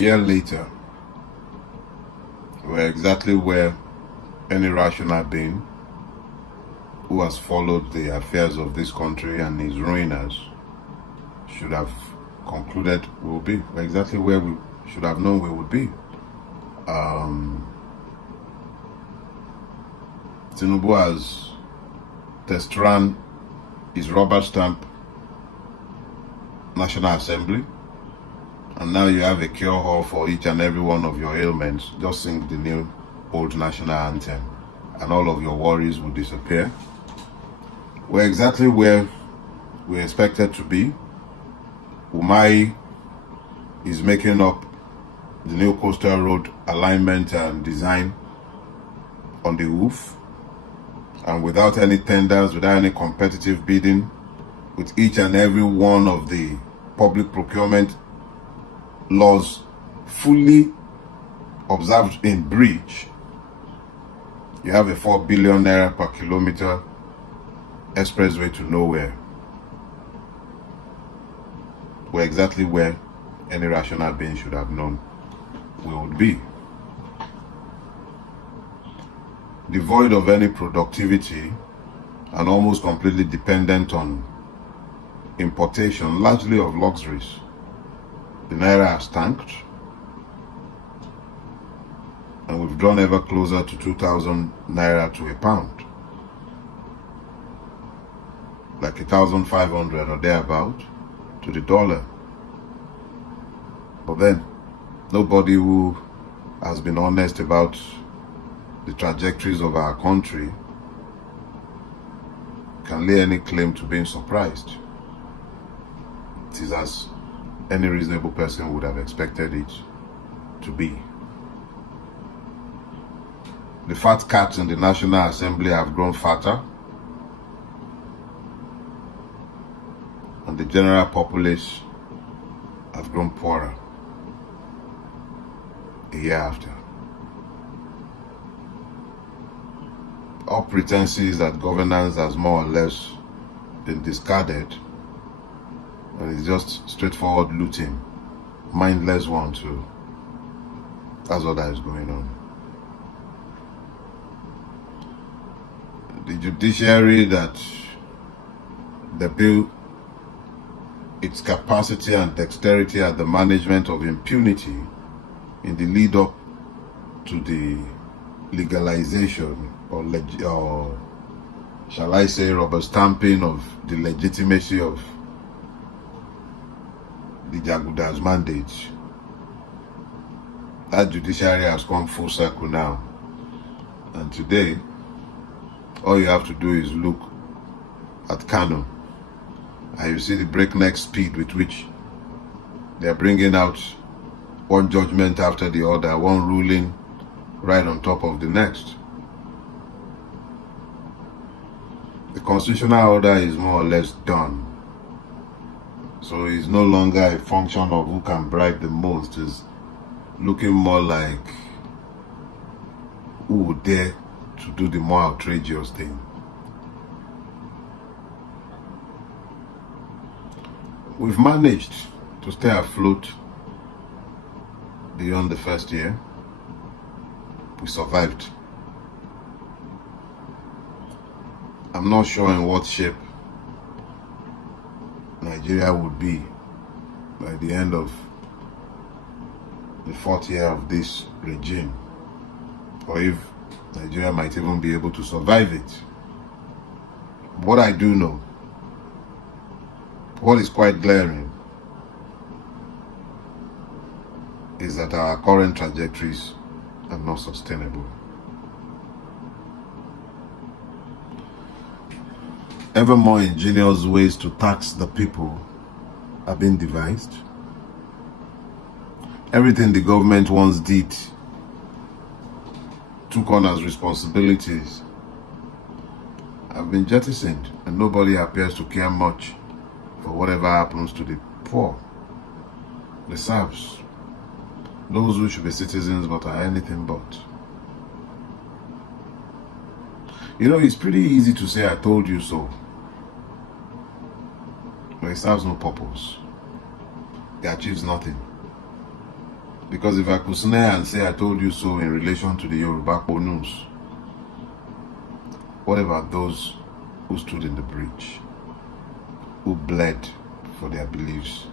year later, we're exactly where any rational being who has followed the affairs of this country and its ruiners should have concluded we will be. We're exactly where we should have known we would be. Tinubu has test run his rubber stamp National Assembly, and now you have a cure-all for each and every one of your ailments. Just sing the new old national anthem and all of your worries will disappear. We're exactly where we expected to be. Umai is making up the new coastal road alignment and design on the roof, and without any tenders, without any competitive bidding, with each and every one of the public procurement laws fully observed in breach. You have a 4 billion naira per kilometer expressway to nowhere. We're exactly where any rational being should have known we would be. Devoid of any productivity and almost completely dependent on importation, largely of luxuries. The naira has tanked, and we've drawn ever closer to 2,000 naira to a pound, like 1,500 or thereabout to the dollar. But then, nobody who has been honest about the trajectories of our country can lay any claim to being surprised. It is as any reasonable person would have expected it to be. The fat cats in the National Assembly have grown fatter, and the general populace have grown poorer a year after. All pretenses that governance has more or less been discarded, and it's just straightforward looting, mindless one too. That's all that is going on. The judiciary that they build its capacity and dexterity at the management of impunity in the lead up to the legalization or shall I say rubber stamping of the legitimacy of the Jaguda's mandate. That judiciary has come full circle now, and today all you have to do is look at Kano and you see the breakneck speed with which they are bringing out one judgment after the other, one ruling right on top of the next. The constitutional order is more or less done. So it's no longer a function of who can bribe the most. It's looking more like who would dare to do the more outrageous thing. We've managed to stay afloat beyond the first year. We survived. I'm not sure in what shape Nigeria would be by the end of the 4th year of this regime, or if Nigeria might even be able to survive it. What I do know, what is quite glaring, is that our current trajectories are not sustainable. Ever more ingenious ways to tax the people are being devised. Everything the government once did, took on as responsibilities, have been jettisoned, and nobody appears to care much for whatever happens to the poor, the serfs, those who should be citizens but are anything but. You know, it's pretty easy to say, I told you so, but it serves no purpose. It achieves nothing. Because if I could snare and say I told you so in relation to the Yoruba news, what about those who stood in the breach, who bled for their beliefs,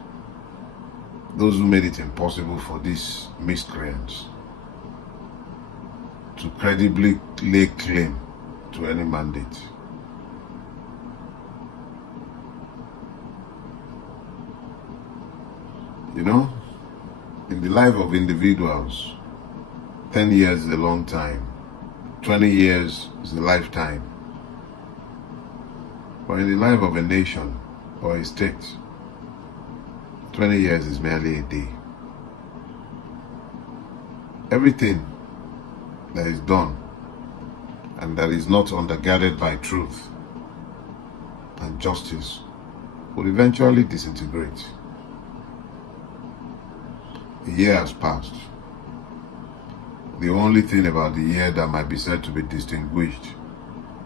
those who made it impossible for these miscreants to credibly lay claim to any mandate? You know, in the life of individuals, 10 years is a long time, 20 years is a lifetime. But in the life of a nation or a state, 20 years is merely a day. Everything that is done and that is not undergirded by truth and justice will eventually disintegrate. A year has passed. The only thing about the year that might be said to be distinguished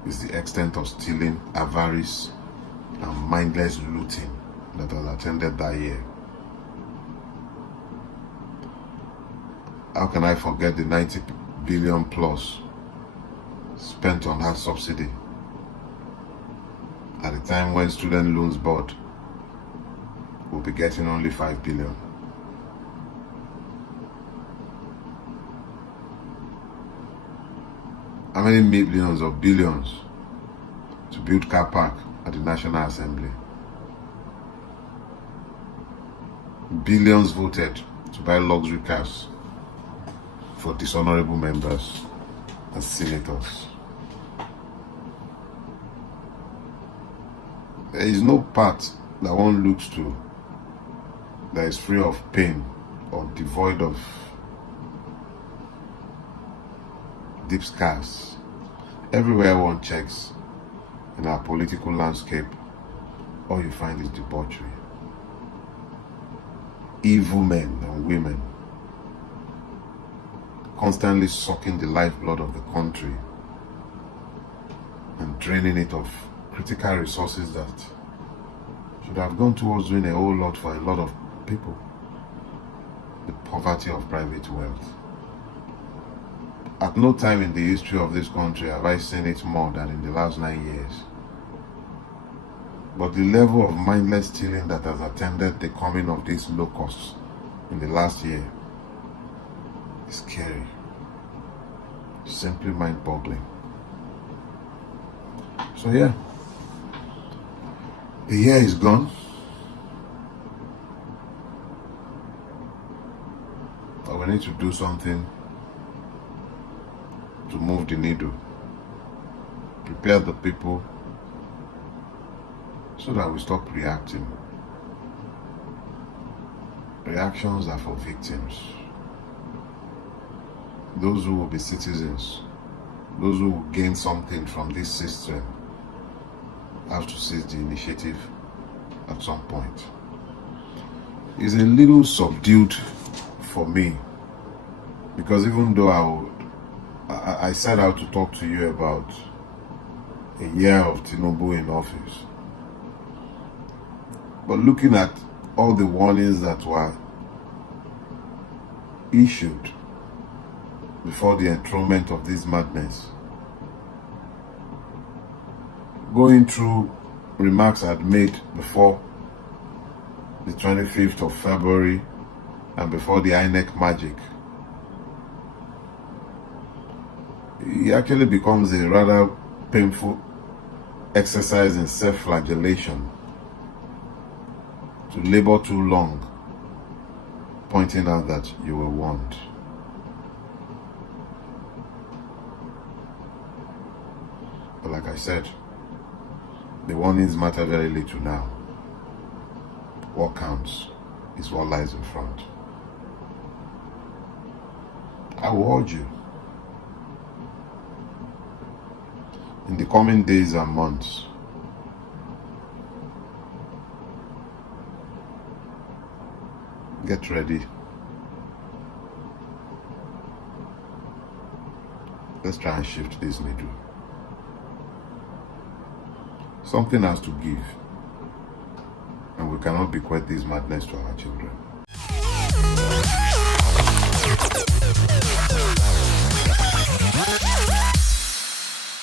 is the extent of stealing, avarice, and mindless looting that has attended that year. How can I forget the 90 billion plus spent on that subsidy at a time when Student Loans Board will be getting only 5 billion. How many millions or billions to build car park at the National Assembly? Billions voted to buy luxury cars for dishonorable members and senators. There is no path that one looks to that is free of pain or devoid of deep scars. Everywhere one checks in our political landscape, all you find is debauchery. Evil men and women constantly sucking the lifeblood of the country and draining it of critical resources that should have gone towards doing a whole lot for a lot of people. The poverty of private wealth. At no time in the history of this country have I seen it more than in the last 9 years. But the level of mindless stealing that has attended the coming of these locusts in the last year is scary. Simply mind-boggling. So yeah, the year is gone. But we need to do something to move the needle, prepare the people so that we stop reacting. Reactions are for victims. Those who will be citizens, those who will gain something from this system, have to seize the initiative at some point. It's a little subdued for me, because even though I set out to talk to you about a year of Tinubu in office, but looking at all the warnings that were issued before the enthronement of this madness, going through remarks I had made before the 25th of February and before the INEC magic, it actually becomes a rather painful exercise in self-flagellation to labor too long pointing out that you were warned. But like I said, the warnings matter very little now. What counts is what lies in front. I will urge you, in the coming days and months, get ready. Let's try and shift this needle. Something has to give, and we cannot bequeath this madness to our children.